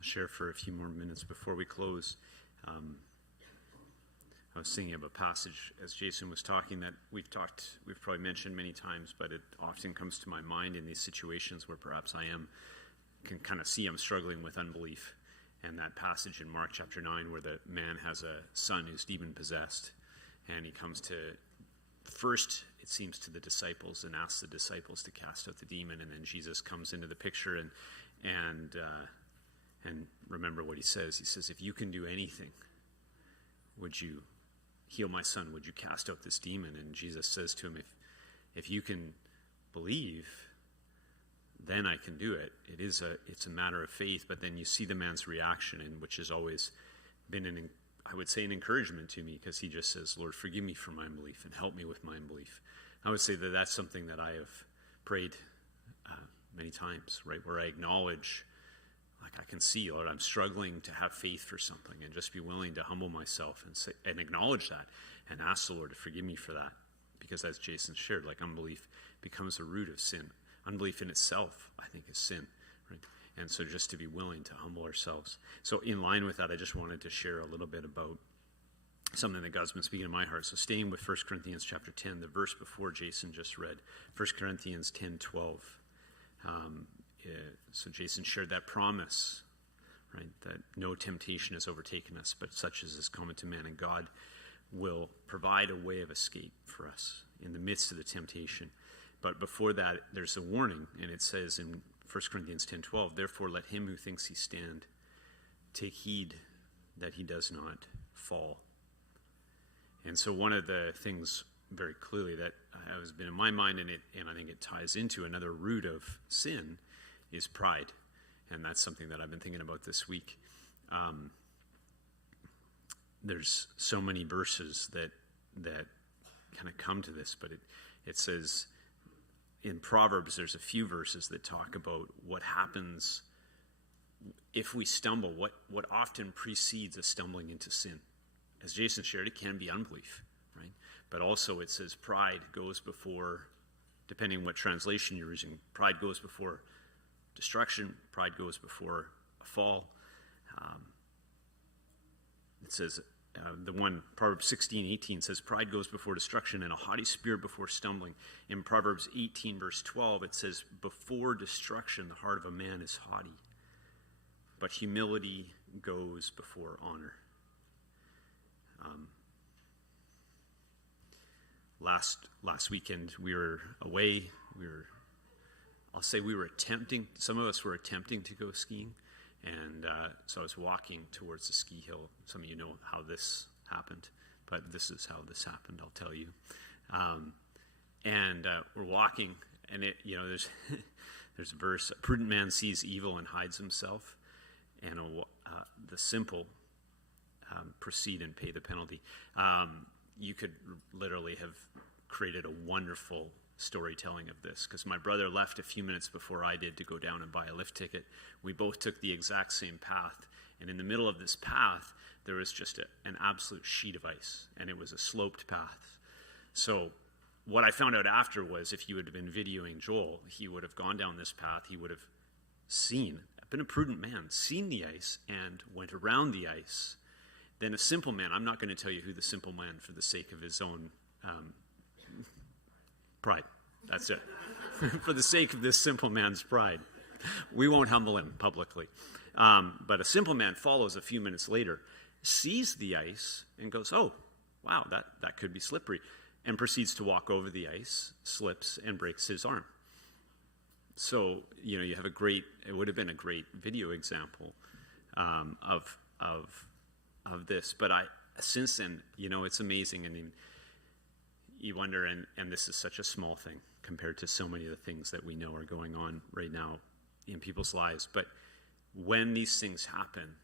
I'll share for a few more minutes before we close. I was thinking of a passage as Jason was talking that we've probably mentioned many times, but it often comes to my mind in these situations where perhaps can kind of see I'm struggling with unbelief. And that passage in Mark chapter 9 where the man has a son who's demon possessed, and he comes to, first it seems, to the disciples and asks the disciples to cast out the demon, and then Jesus comes into the picture and remember what he says. He says, if you can do anything, would you heal my son? Would you cast out this demon? And Jesus says to him, if you can believe, then I can do it. It's a matter of faith. But then you see the man's reaction, and which has always been an encouragement to me, because he just says, Lord, forgive me for my unbelief and help me with my unbelief. I would say that that's something that I have prayed many times, right, where I acknowledge, like, I can see, Lord, I'm struggling to have faith for something, and just be willing to humble myself and acknowledge that and ask the Lord to forgive me for that. Because as Jason shared, like, unbelief becomes a root of sin. Unbelief in itself, I think, is sin, right? And so just to be willing to humble ourselves. So in line with that, I just wanted to share a little bit about something that God's been speaking to my heart. So staying with 1 Corinthians chapter 10, the verse before Jason just read, 1 Corinthians 10:12. So Jason shared that promise, right, that no temptation has overtaken us, but such as is common to man, and God will provide a way of escape for us in the midst of the temptation. But before that, there's a warning, and it says in 1 Corinthians 10:12, therefore let him who thinks he stand take heed that he does not fall. And so one of the things very clearly that has been in my mind, and I think it ties into another root of sin, is pride. And that's something that I've been thinking about this week. There's so many verses that kind of come to this, but it says in Proverbs, there's a few verses that talk about what happens if we stumble, what often precedes a stumbling into sin. As Jason shared, it can be unbelief, right? But also it says pride goes before, depending on what translation you're using, pride goes before destruction, pride goes before a fall. It says, the one, Proverbs 16:18 says, pride goes before destruction and a haughty spirit before stumbling. In Proverbs 18 verse 12, it says, before destruction, the heart of a man is haughty, but humility goes before honor. Last weekend we were away. Some of us were attempting to go skiing. And so I was walking towards the ski hill. Some of you know how this happened, but this is how this happened, I'll tell you. We're walking, and there's a verse, a prudent man sees evil and hides himself, and the simple proceed and pay the penalty. You could literally have created a wonderful storytelling of this, because my brother left a few minutes before I did to go down and buy a lift ticket. We both took the exact same path, and in the middle of this path there was just an absolute sheet of ice, and it was a sloped path. So what I found out after was, if you would have been videoing Joel, he would have gone down this path, he would have been a prudent man, seen the ice and went around the ice. Then a simple man, I'm not going to tell you who the simple man, for the sake of his own pride. That's it. For the sake of this simple man's pride. We won't humble him publicly. But a simple man follows a few minutes later, sees the ice, and goes, oh, wow, that could be slippery, and proceeds to walk over the ice, slips, and breaks his arm. So, you have it would have been a great video example of this. But since then, it's amazing. I mean, you wonder, and this is such a small thing compared to so many of the things that we know are going on right now in people's lives. But when these things happen,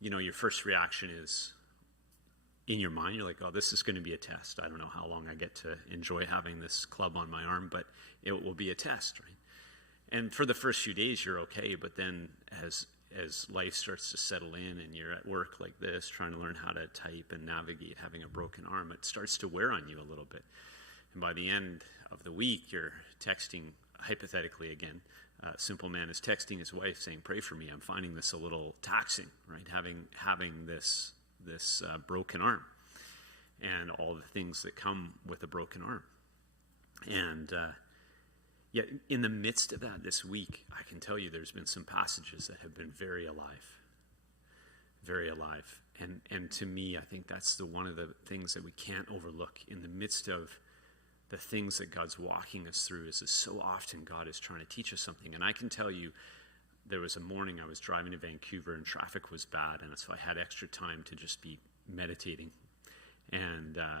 your first reaction is, in your mind, you're like, oh, this is going to be a test. I don't know how long I get to enjoy having this club on my arm, but it will be a test, right? And for the first few days, you're okay. But then as life starts to settle in and you're at work like this, trying to learn how to type and navigate having a broken arm, it starts to wear on you a little bit. And by the end of the week, you're texting, hypothetically again, simple man is texting his wife saying, "Pray for me. I'm finding this a little taxing, right? Having this broken arm, and all the things that come with a broken arm." And yet, in the midst of that this week, I can tell you there's been some passages that have been very alive. Very alive. And to me, I think that's one of the things that we can't overlook in the midst of the things that God's walking us through. Is so often God is trying to teach us something. And I can tell you, there was a morning I was driving to Vancouver and traffic was bad, and so I had extra time to just be meditating. And I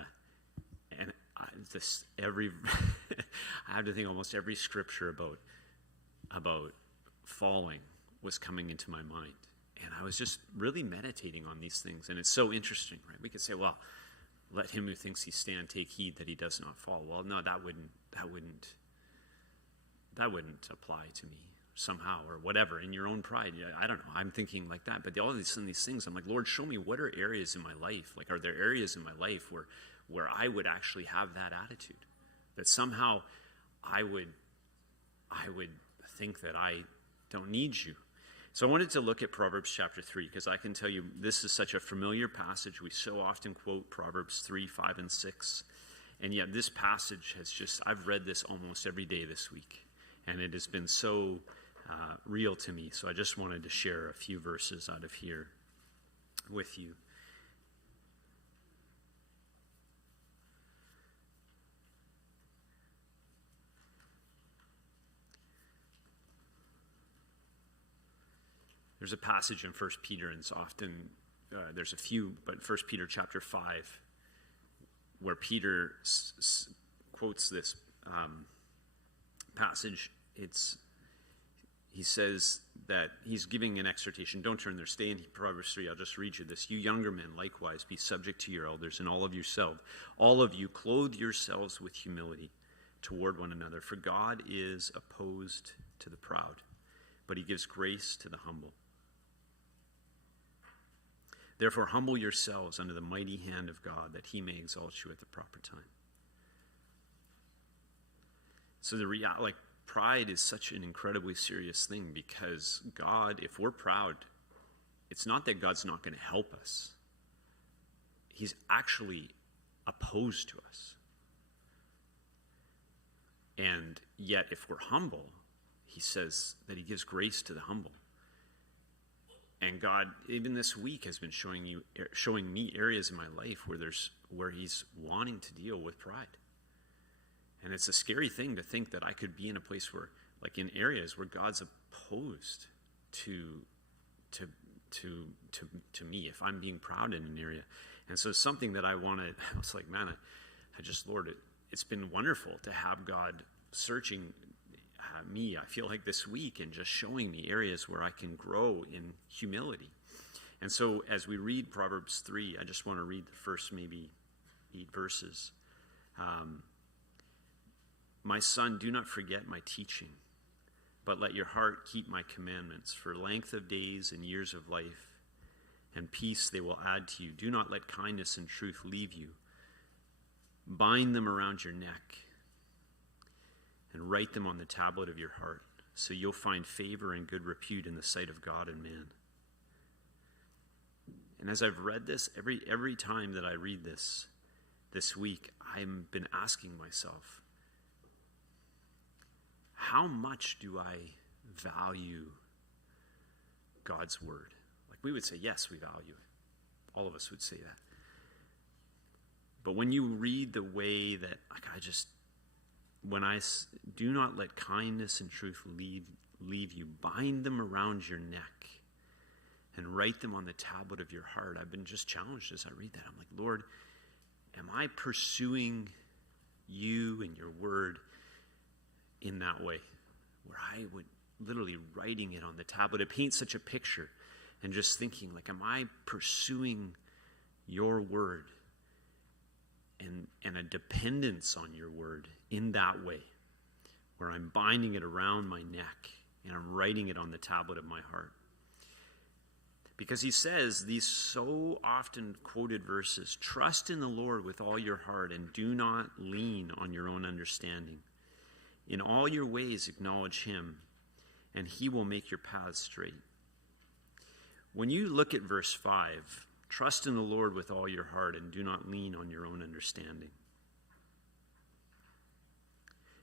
had to think almost every scripture about falling was coming into my mind. And I was just really meditating on these things. And it's so interesting, right? We could say, well, let him who thinks he stand take heed that he does not fall. Well, no, that wouldn't apply to me somehow, or whatever. In your own pride, I don't know. I'm thinking like that. But all these things, I'm like, Lord, show me what are areas in my life. Like, are there areas in my life where I would actually have that attitude, that somehow I would think that I don't need you. So I wanted to look at Proverbs chapter 3, because I can tell you this is such a familiar passage. We so often quote Proverbs 3, 5, and 6. And yet this passage I've read this almost every day this week. And it has been so real to me. So I just wanted to share a few verses out of here with you. There's a passage in 1 Peter, and it's often, there's a few, but 1 Peter chapter 5, where Peter quotes this passage. He says that he's giving an exhortation. Don't turn there. Stay in Proverbs 3. I'll just read you this. You younger men, likewise, be subject to your elders, and all of you clothe yourselves with humility toward one another. For God is opposed to the proud, but he gives grace to the humble. Therefore, humble yourselves under the mighty hand of God, that he may exalt you at the proper time. So pride is such an incredibly serious thing, because God, if we're proud, it's not that God's not going to help us. He's actually opposed to us. And yet, if we're humble, he says that he gives grace to the humble. And God, even this week, has been showing me areas in my life where he's wanting to deal with pride. And it's a scary thing to think that I could be in a place where, like in areas where God's opposed to me, if I'm being proud in an area. And so it's something that I was like, man, Lord, it's been wonderful to have God searching me, I feel like this week, and just showing me areas where I can grow in humility. And so as we read Proverbs 3, I just want to read the first maybe 8 verses. My son, do not forget my teaching, but let your heart keep my commandments. For length of days and years of life and peace they will add to you. Do not let kindness and truth leave you. Bind them around your neck and write them on the tablet of your heart, so you'll find favor and good repute in the sight of God and man. And as I've read this, every time that I read this week, I've been asking myself, how much do I value God's word? Like, we would say, yes, we value it. All of us would say that. But when you read the way that, do not let kindness and truth leave you, bind them around your neck and write them on the tablet of your heart. I've been just challenged as I read that. I'm like, Lord, am I pursuing you and your word in that way, where I would literally writing it on the tablet? It paints such a picture, and just thinking, like, am I pursuing your word and a dependence on your word in that way, where I'm binding it around my neck and I'm writing it on the tablet of my heart? Because he says these so often quoted verses, trust in the Lord with all your heart and do not lean on your own understanding. In all your ways acknowledge him, and he will make your paths straight. When you look at verse 5, trust in the Lord with all your heart and do not lean on your own understanding.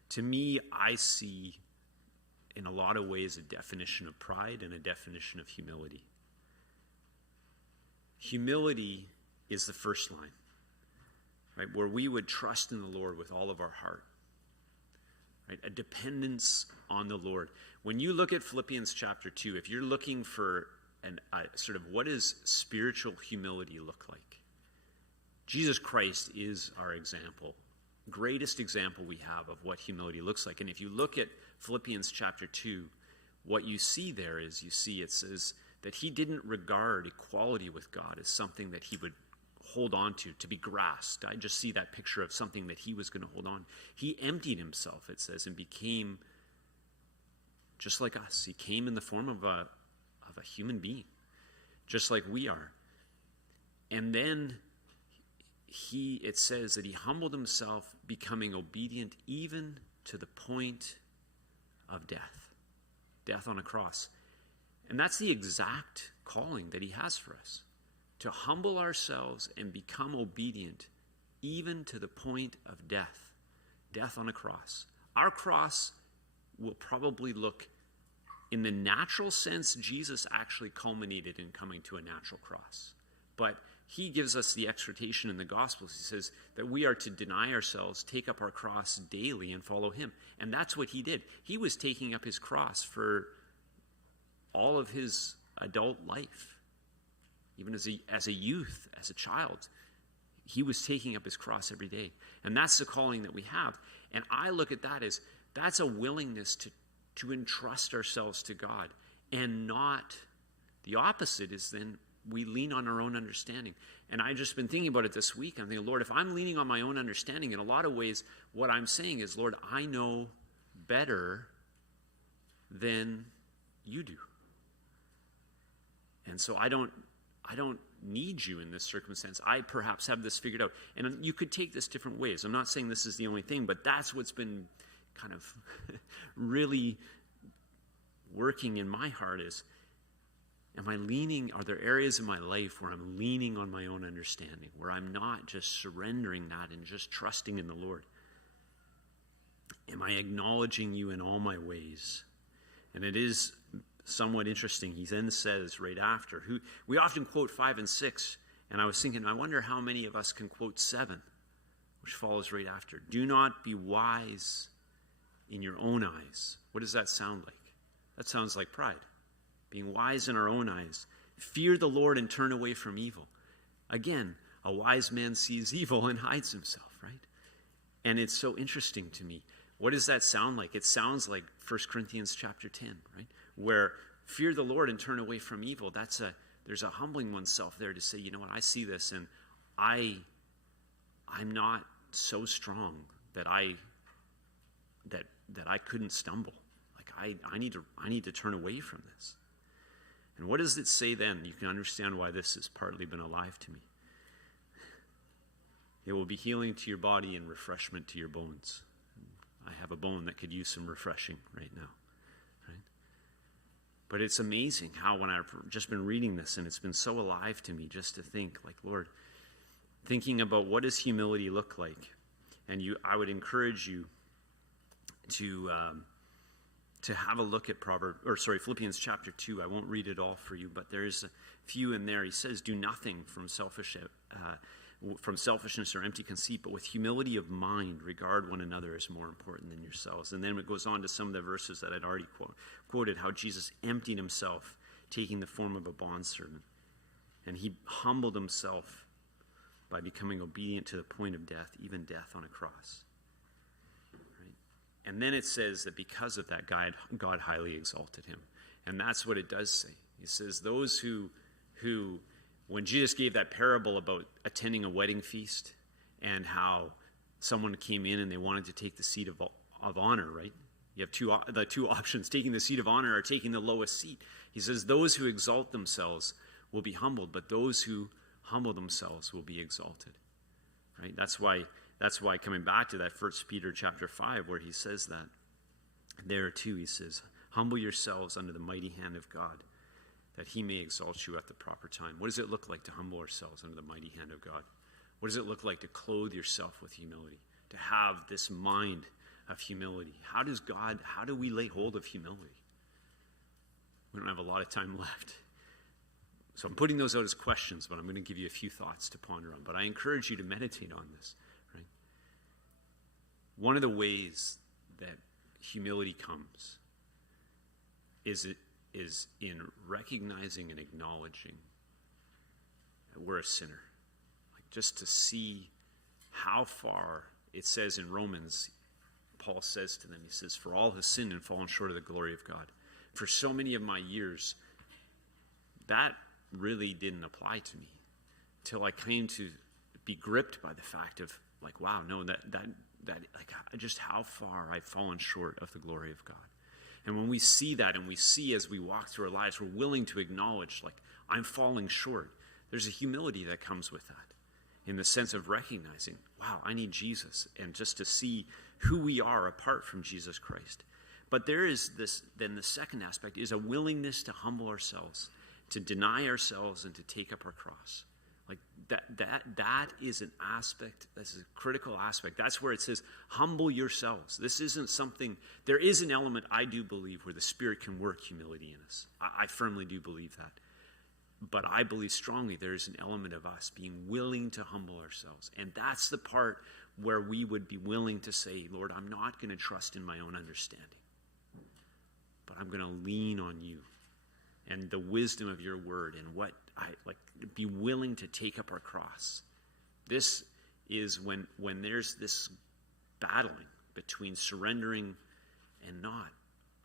To me, I see in a lot of ways a definition of pride and a definition of humility. Humility is the first line, right? Where we would trust in the Lord with all of our heart, right? A dependence on the Lord. When you look at Philippians chapter 2, if you're looking for sort of what does spiritual humility look like? Jesus Christ is our example, greatest example we have of what humility looks like. And if you look at Philippians chapter 2, what you see there is, it says that he didn't regard equality with God as something that he would hold on to be grasped. I just see that picture of something that he was going to hold on. He emptied himself, it says, and became just like us. He came in the form of a human being, just like we are. And then it says that he humbled himself, becoming obedient even to the point of death on a cross. And that's the exact calling that he has for us, to humble ourselves and become obedient even to the point of death on a cross. Our cross will probably look, in the natural sense, Jesus actually culminated in coming to a natural cross. But he gives us the exhortation in the Gospels. He says that we are to deny ourselves, take up our cross daily, and follow him. And that's what he did. He was taking up his cross for all of his adult life. Even as a youth, as a child, he was taking up his cross every day. And that's the calling that we have. And I look at that as, that's a willingness to entrust ourselves to God. And not, the opposite is then we lean on our own understanding. And I've just been thinking about it this week. I'm thinking, Lord, if I'm leaning on my own understanding, in a lot of ways, what I'm saying is, Lord, I know better than you do. And so I don't need you in this circumstance. I perhaps have this figured out. And you could take this different ways. I'm not saying this is the only thing, but that's what's been kind of really working in my heart is, are there areas in my life where I'm leaning on my own understanding, where I'm not just surrendering that and just trusting in the Lord? Am I acknowledging you in all my ways? And it is somewhat interesting. He then says right after, we often quote 5 and 6, and I was thinking, I wonder how many of us can quote 7, which follows right after. Do not be wise in your own eyes. What does that sound like? That sounds like pride. Being wise in our own eyes. Fear the Lord and turn away from evil. Again, a wise man sees evil and hides himself, right? And it's so interesting to me. What does that sound like? It sounds like 1 Corinthians chapter 10, right? Where fear the Lord and turn away from evil. There's a humbling oneself there to say, you know what, I see this and I'm not so strong that I couldn't stumble. Like I need to turn away from this. And what does it say then? You can understand why this has partly been alive to me. It will be healing to your body and refreshment to your bones. I have a bone that could use some refreshing right now. Right? But it's amazing how when I've just been reading this, and it's been so alive to me just to think, like, Lord, thinking about what does humility look like? And I would encourage you to have a look at Philippians chapter 2. I won't read it all for you, but there's a few in there. He says, do nothing from selfishness or empty conceit, but with humility of mind, regard one another as more important than yourselves. And then it goes on to some of the verses that I'd already quoted, how Jesus emptied himself, taking the form of a bondservant. And he humbled himself by becoming obedient to the point of death, even death on a cross. And then it says that because of that, God highly exalted him. And that's what it does say. He says those who when Jesus gave that parable about attending a wedding feast and how someone came in and they wanted to take the seat of honor, right? You have the two options, taking the seat of honor or taking the lowest seat. He says those who exalt themselves will be humbled, but those who humble themselves will be exalted. Right? That's why coming back to that 1 Peter chapter 5, where he says that, there too he says, Humble yourselves under the mighty hand of God, that he may exalt you at the proper time. What does it look like to humble ourselves under the mighty hand of God? What does it look like to clothe yourself with humility? To have this mind of humility? How do we lay hold of humility? We don't have a lot of time left. So I'm putting those out as questions, but I'm going to give you a few thoughts to ponder on. But I encourage you to meditate on this. Right? One of the ways that humility comes is in recognizing and acknowledging that we're a sinner. Like just to see how far, it says in Romans, Paul says to them, he says, for all have sinned and fallen short of the glory of God. For so many of my years, that really didn't apply to me till I came to be gripped by the fact of like, wow, no, that like just how far I've fallen short of the glory of God. And when we see that, and we see as we walk through our lives, we're willing to acknowledge like I'm falling short. There's a humility that comes with that, in the sense of recognizing, wow, I need Jesus, and just to see who we are apart from Jesus Christ. But there is this, then the second aspect is a willingness to humble ourselves, to deny ourselves, and to take up our cross. Like that is an aspect, that's a critical aspect. That's where it says, humble yourselves. This isn't something, there is an element, I do believe, where the Spirit can work humility in us. I firmly do believe that. But I believe strongly there is an element of us being willing to humble ourselves. And that's the part where we would be willing to say, Lord, I'm not going to trust in my own understanding, but I'm going to lean on you and the wisdom of your word, and what I like, be willing to take up our cross. This is when there's this battling between surrendering and not.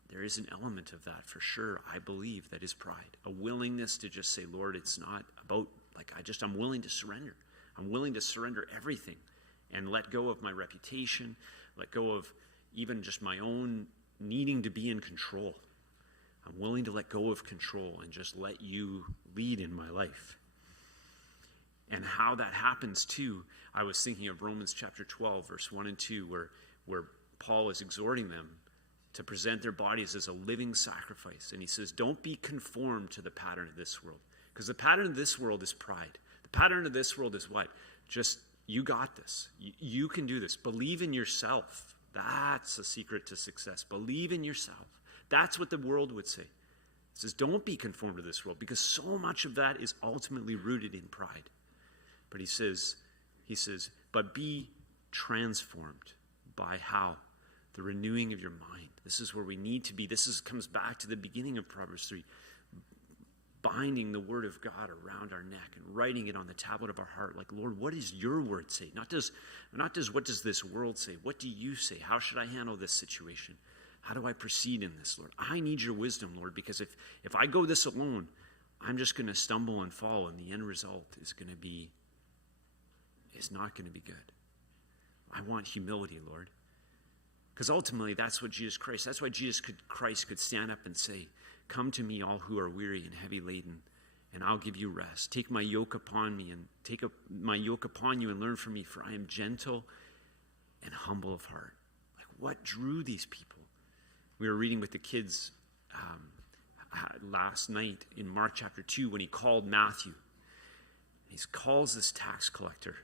There is an element of that for sure, I believe, that is pride. A willingness to just say, Lord, it's not about, like, I'm willing to surrender. I'm willing to surrender everything and let go of my reputation, let go of even just my own needing to be in control. I'm willing to let go of control and just let you lead in my life. And how that happens too, I was thinking of Romans chapter 12, verse 1 and 2, where Paul is exhorting them to present their bodies as a living sacrifice. And he says, don't be conformed to the pattern of this world. Because the pattern of this world is pride. The pattern of this world is what? Just, you got this. You can do this. Believe in yourself. That's a secret to success. Believe in yourself. That's what the world would say. It says, don't be conformed to this world, because so much of that is ultimately rooted in pride. But he says, but be transformed by how? The renewing of your mind. This is where we need to be. Comes back to the beginning of Proverbs 3. Binding the word of God around our neck and writing it on the tablet of our heart. Like, Lord, what does your word say? Not just what does this world say? What do you say? How should I handle this situation? How do I proceed in this, Lord? I need your wisdom, Lord, because if I go this alone, I'm just going to stumble and fall, and the end result is not going to be good. I want humility, Lord. Because ultimately, that's what that's why Jesus Christ could stand up and say, come to me, all who are weary and heavy laden, and I'll give you rest. Take my yoke upon me, and my yoke upon you, and learn from me, for I am gentle and humble of heart. Like, what drew these people? We were reading with the kids last night in Mark chapter 2 when he called Matthew. He calls this tax collector.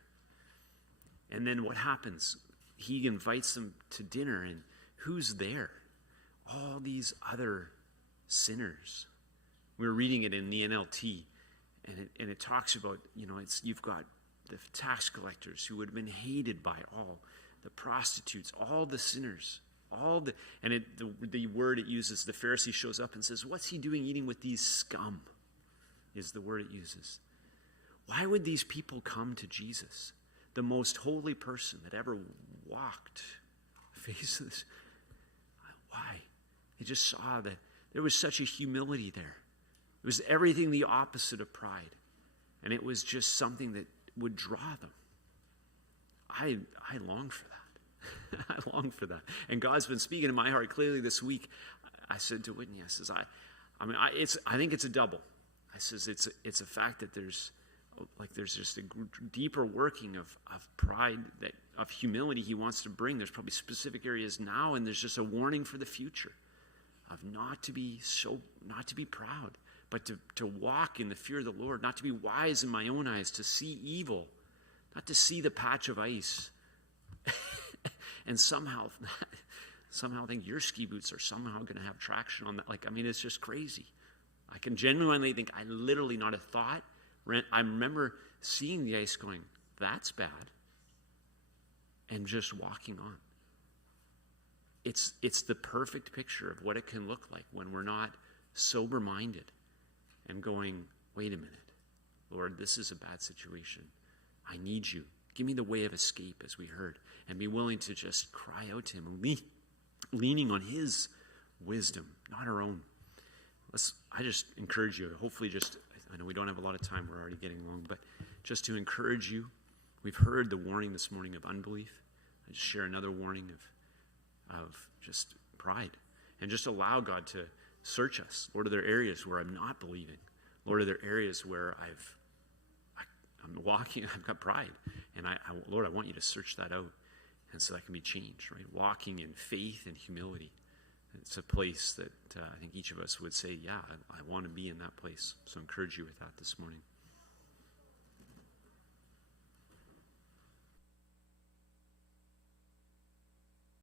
And then what happens? He invites them to dinner, and who's there? All these other sinners. We were reading it in the NLT, and it talks about, you've got the tax collectors who would have been hated by all, the prostitutes, all the sinners, the word it uses, the Pharisee shows up and says, what's he doing eating with these scum, is the word it uses. Why would these people come to Jesus, the most holy person that ever walked the face of this? Why? They just saw that there was such a humility there. It was everything the opposite of pride. And it was just something that would draw them. I long for that. I long for that. And God's been speaking in my heart clearly this week. I said to Whitney, I think it's a double. I says it's a fact that there's just a deeper working of pride, of humility he wants to bring. There's probably specific areas now, and there's just a warning for the future. of not to be proud, but to walk in the fear of the Lord, not to be wise in my own eyes, to see evil, not to see the patch of ice, and somehow think your ski boots are somehow going to have traction on that. It's just crazy. I can genuinely think, I literally not a thought. I remember seeing the ice going, that's bad, and just walking on. It's the perfect picture of what it can look like when we're not sober-minded and going, wait a minute, Lord, this is a bad situation. I need you. Give me the way of escape, as we heard, and be willing to just cry out to him, leaning on his wisdom, not our own. I just encourage you, hopefully I know we don't have a lot of time, we're already getting long, but just to encourage you, we've heard the warning this morning of unbelief. I just share another warning of just pride, and just allow God to search us. Lord, are there areas where I'm not believing? Lord, are there areas where I'm walking, I've got pride, and Lord, I want you to search that out, and so that can be changed, right? Walking in faith and humility. It's a place that I think each of us would say, yeah, I want to be in that place. So I encourage you with that this morning.